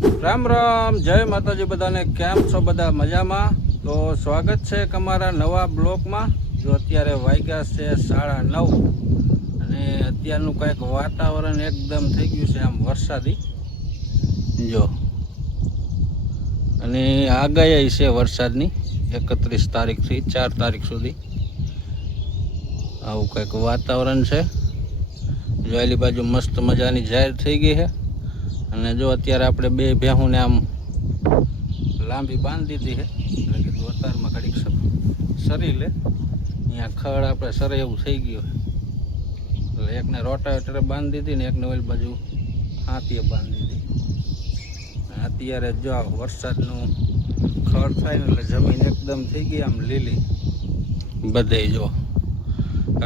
રામ રામ, જય માતાજી બધાને. કેમ છો બધા? મજામાં? તો સ્વાગત છે તમારા નવા બ્લોકમાં. જો અત્યારે વાગ્યા છે 9:30 અને અત્યારનું કંઈક વાતાવરણ એકદમ થઈ ગયું છે આમ વરસાદી જો, અને આગાહી છે વરસાદની 31 તારીખથી 4 તારીખ સુધી. આવું કંઈક વાતાવરણ છે. જો આલી બાજુ મસ્ત મજાની જાહેર થઈ ગઈ છે. અને જો અત્યારે આપણે બે ભેહુંને આમ લાંબી બાંધી દીધી છે, એટલે કીધું અત્યારમાં ઘડીક સરી લે. અહીંયા ખડ આપણે સરે એવું થઈ ગયું છે, એટલે એકને રોટાવેટરે બાંધી દીધી ને એકને ઓલી બાજુ હાથીએ બાંધી દીધી. અત્યારે જો વરસાદનું ખડ થાય ને એટલે જમીન એકદમ થઈ ગઈ આમ લીલી. બધે જો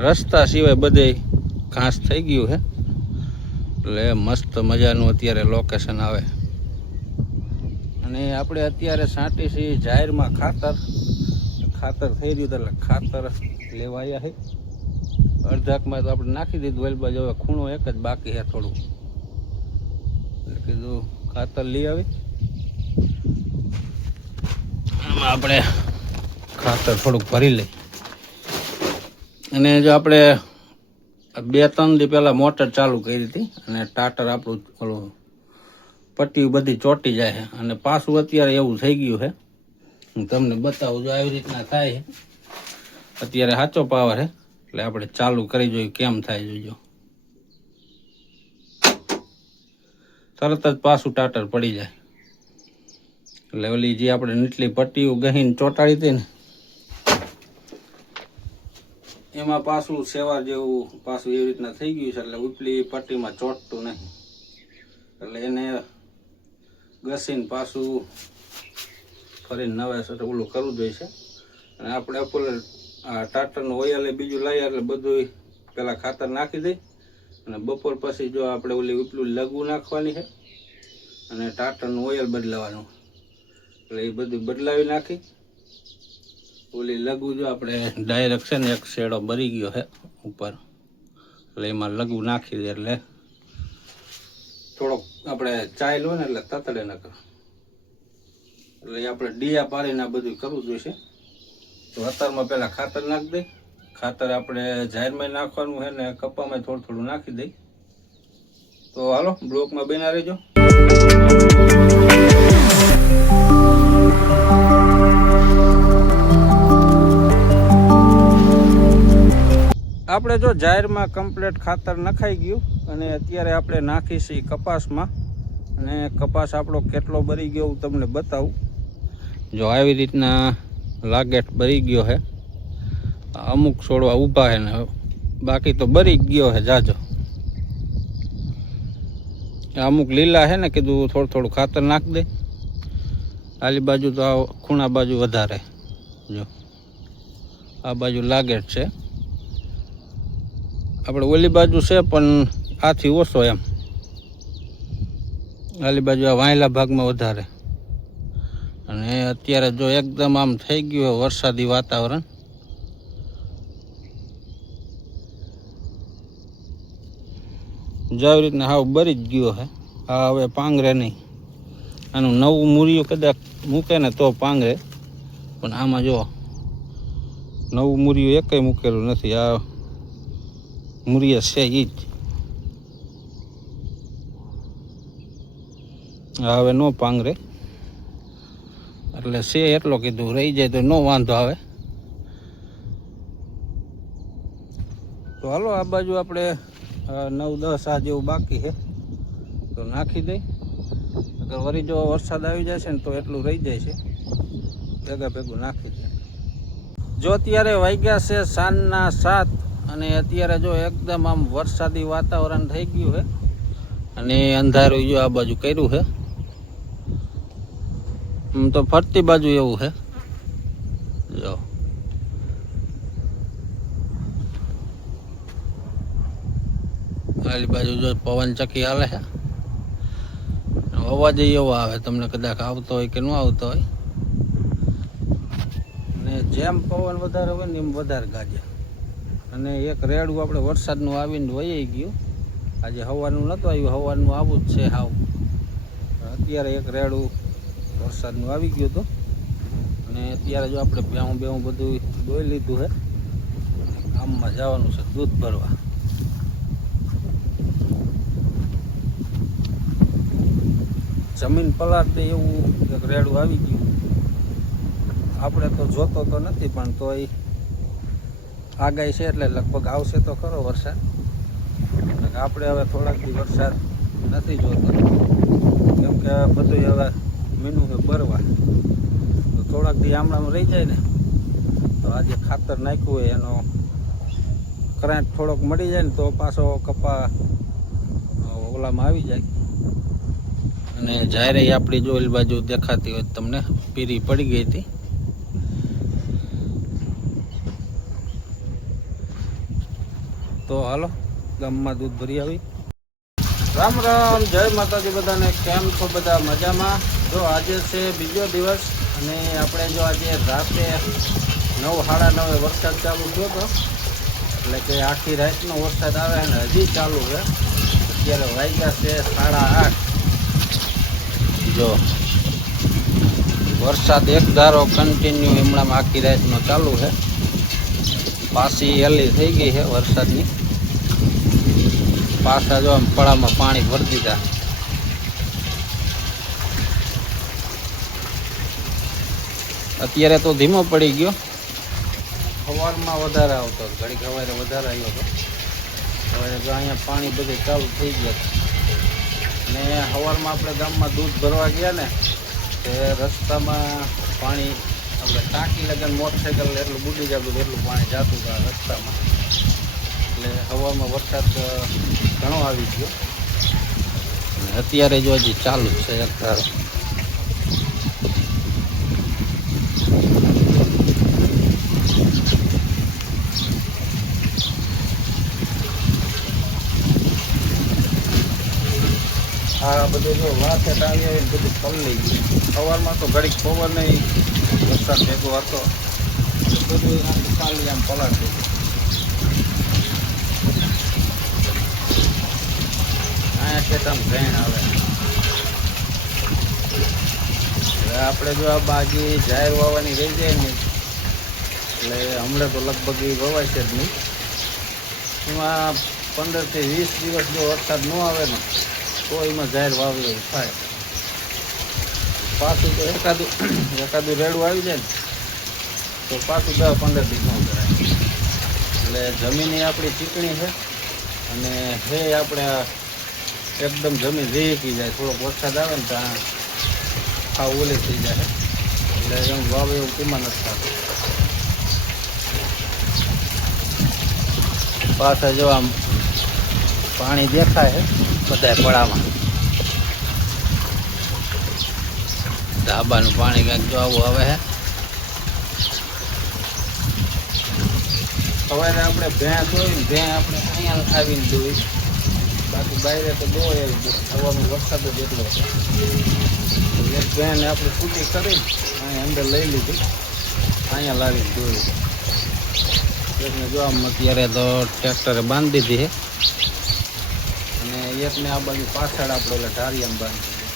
રસ્તા સિવાય બધે ઘાસ થઈ ગયું છે, એટલે મસ્ત મજાનું અત્યારે લોકેશન આવે. અને આપણે અત્યારે છાંટી છીએ જાહેરમાં ખાતર થઈ રહ્યું એટલે ખાતર લેવા આવ્યા છે. અડધાકમાં તો આપણે નાખી દીધું વેલ બાજુ, હવે ખૂણો એક જ બાકી છે થોડું, એટલે કીધું ખાતર લઈ આવી. આમાં આપણે ખાતર થોડુંક ભરી લઈ. અને જો આપણે 2-3 દી પહેલાં મોટર ચાલુ કરી હતી અને ટાટર આપણું ઓલું પટ્ટી બધી ચોંટી જાય છે, અને પાછું અત્યારે એવું થઈ ગયું છે. હું તમને બતાવું, જો આવી રીતના થાય છે. અત્યારે સાચો પાવર છે, એટલે આપણે ચાલુ કરી જોઈએ કેમ થાય જોજો. તરત જ પાછું ટાટર પડી જાય. એટલે ઓલી જે આપણે નીચલી પટ્ટીઓ ગહીને ચોંટાડી હતી ને, એમાં પાછું સેવા જેવું પાછું એવી રીતના થઈ ગયું છે, એટલે ઉપલી પટ્ટીમાં ચોંટતું નહીં. એટલે એને ઘસીને પાછું ફરીને નવેસર ઓલું કરવું જોઈએ. અને આપણે અપોલે આ ટાટરનું ઓઇલ બીજું લાવીએ એટલે બધું પહેલાં ખાતર નાખી દઈ, અને બપોર પછી જો આપણે ઓલી ઉપલું લઘુ નાખવાની છે અને ટાટરનું ઓઇલ બદલાવાનું, એટલે એ બધું બદલાવી નાખી. ઓલી લઘુ જો આપણે ડાયરેક્ટ છે ને એક શેડો બરી ગયો છે ઉપર, એટલે એમાં લઘુ નાખી દે એટલે થોડોક આપણે ચાઈલ હોય ને એટલે તતડે ન કરે. એટલે આપણે ડીયા પાડીને બધું કરવું જોઈશે. તો અત્યારમાં પહેલાં ખાતર નાખી દઈ. ખાતર આપણે જાહેરમાં નાખવાનું છે ને કપામાં થોડું થોડું નાખી દઈ. તો હાલો બ્લોકમાં બના રહેજો. આપણે જો જાહેરમાં કમ્પ્લીટ ખાતર નખાઈ ગયું, અને અત્યારે આપણે નાખી છીએ કપાસમાં. અને કપાસ આપણો કેટલો બરી ગયો હું તમને બતાવું. જો આવી રીતના લાગેટ બરી ગયો છે. અમુક છોડવા ઊભા છે ને બાકી તો બરી ગયો છે જાજો. અમુક લીલા છે ને કીધું થોડું થોડું ખાતર નાખ દે. આલી બાજુ તો આ ખૂણા બાજુ વધારે, જો આ બાજુ લાગેટ છે. આપણે ઓલી બાજુ છે પણ આથી ઓછો એમ. આલી બાજુ આ વાયલા ભાગમાં વધારે. અને અત્યારે જો એકદમ આમ થઈ ગયું વરસાદી વાતાવરણ. જેવી રીતના હાવ બરી જ ગયો છે. આ હવે પાંગરે નહીં. આનું નવું મૂરિયું કદાચ મૂકે ને તો પાંગરે, પણ આમાં જો નવું મૂરિયું એકેય મૂકેલું નથી. આ મૂરિયા છે એ જ. હવે નો પાંગરે, એટલે છે એટલો કીધું. રહી જાય તો નો વાંધો આવે. તો હાલો આ બાજુ આપણે 9-10 આ જેવું બાકી છે, તો નાખી દઈ. અગર વળી જો વરસાદ આવી જાય છે ને તો એટલું રહી જાય છે, ભેગા ભેગું નાખી દે. જો અત્યારે વાગ્યા છે સાંજના 7, અને અત્યારે જો એકદમ આમ વરસાદી વાતાવરણ થઈ ગયું છે. અને અંધારું જો આ બાજુ કર્યું છે. તો ફરતી બાજુ એવું છે. જો આલી બાજુ જો પવન ચક્કી હાલે છે. અવાજ એવો આવે, તમને કદાચ આવતો હોય કે ન આવતો હોય. ને જેમ પવન વધારે હોય ને એમ વધારે ગાજે. અને એક રેડું આપણે વરસાદનું આવીને વહી ગયું. આજે હવાનું નહોતું આવ્યું, હવાનું આવું જ છે હાવ. અત્યારે એક રેડું વરસાદનું આવી ગયું હતું અને અત્યારે જો આપણે ભેહું બધું દોઈ લીધું છે. ગામમાં જવાનું છે દૂધ ભરવા. જમીન પલાટ દે એવું એક રેડું આવી ગયું. આપણે તો જોતો તો નથી પણ તોય આગાહી છે એટલે લગભગ આવશે તો ખરો વરસાદ. આપણે હવે થોડાક દી વરસાદ નથી જોતો કેમ કે બધું હવે મીનું છે ભરવા. તો થોડાક દી આમણામાં રહી જાય ને તો આજે ખાતર નાખ્યું હોય એનો કરંટ થોડોક મળી જાય ને તો પાછો કપા ઓલામાં આવી જાય. અને જ્યારે આપણી જો ઓલી બાજુ દેખાતી હોય તમને પીરી પડી ગઈ હતી. તો હાલો ગામમાં દૂધ ભરી આવી. રામ રામ, જય માતાજી બધાને. કેમ છો બધા? મજામાં? જો આજે છે બીજો દિવસ અને આપણે જો આજે રાતે 9:30 વરસાદ ચાલુ થયો હતો એટલે કે આખી રાતનો વરસાદ આવે અને હજી ચાલુ છે. અત્યારે વાગ્યા છે 8:30. જો વરસાદ એક ધારો કન્ટિન્યુ હમણાં આખી રાતનો ચાલુ છે. પાછી હેલી થઈ ગઈ છે વરસાદની. પાછા જો આમ પડામાં પાણી ભરી દીધા. અત્યારે તો ધીમો પડી ગયો. સવારમાં વધારે આવતો, ઘડીક સવારે વધારે આવ્યો હતો. હવે જો અહીંયા પાણી બધે ચાલુ થઈ ગયા. ને સવારમાં આપણે ગામમાં દૂધ ભરવા ગયા ને તે રસ્તામાં પાણી આપણે ટાંકી લગન મોટરસાઇકલ એટલું બુડી જતું એટલું પાણી જતું હતું રસ્તામાં. એટલે હવામાં વરસાદ ઘણો આવી ગયો. અત્યારે જો હજી ચાલુ જ છે એક ધારો. આ બધું જો વાસે ટાળી આવીને બધું પલળી ગયું. સવારમાં તો ઘડીક પવન નહીં વરસાદ ભેગો હતો બધું ખાલી આમ પલાટ દીધું. અહીંયા ખેતમ ભેણ આવે. હવે આપણે જો આ બાજી જાહેર વાવવાની રહી જાય ને એટલે હમણાં તો લગભગ એ વવાય છે જ નહીં. એમાં 15 થી 20 દિવસ જો વરસાદ ન આવે ને તો એમાં જાહેર વાવી એવું થાય. પાછું તો એકાદું રેડું આવી જાય ને તો પાછું 10-15 દિવસ ન કરાય. એટલે જમીન આપણી ચીકણી છે અને હે આપણે એકદમ જમીન રેકી જાય. થોડોક વરસાદ આવે ને ત્યાં ખાવ ઓલી થઈ જાય એટલે એમ વાવે એવું તેમાં નથી થતું. પાછા જો આમ પાણી દેખાય બધા પડામાં. ધાબાનું પાણી કંઈક જો આવું આવે છે. સવારે આપણે ભેં ધોઈને ભેં આપણે અહીંયા આવીને ધોઈ, બાકી બહાર તો બહુ હવામાં વરસાદ જ એટલો હતો. એક ભેંને આપણે છૂટી કરી અહીંયા અંદર લઈ લીધી, અહીંયા લાવીને ધોઈ. એકને જો આમ અત્યારે તો ટ્રેક્ટરે બાંધી દીધી છે અને એકને આ બાજુ પાછળ આપણે ઓલા ઢારિયામાં બાંધી દીધી.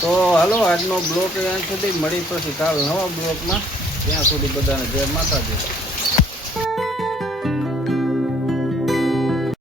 તો હાલો આજનો બ્લોક અહીંયા સુધી, મળી પછી કાલ નવા બ્લોકમાં. ત્યાં સુધી બધાને જય માતાજી.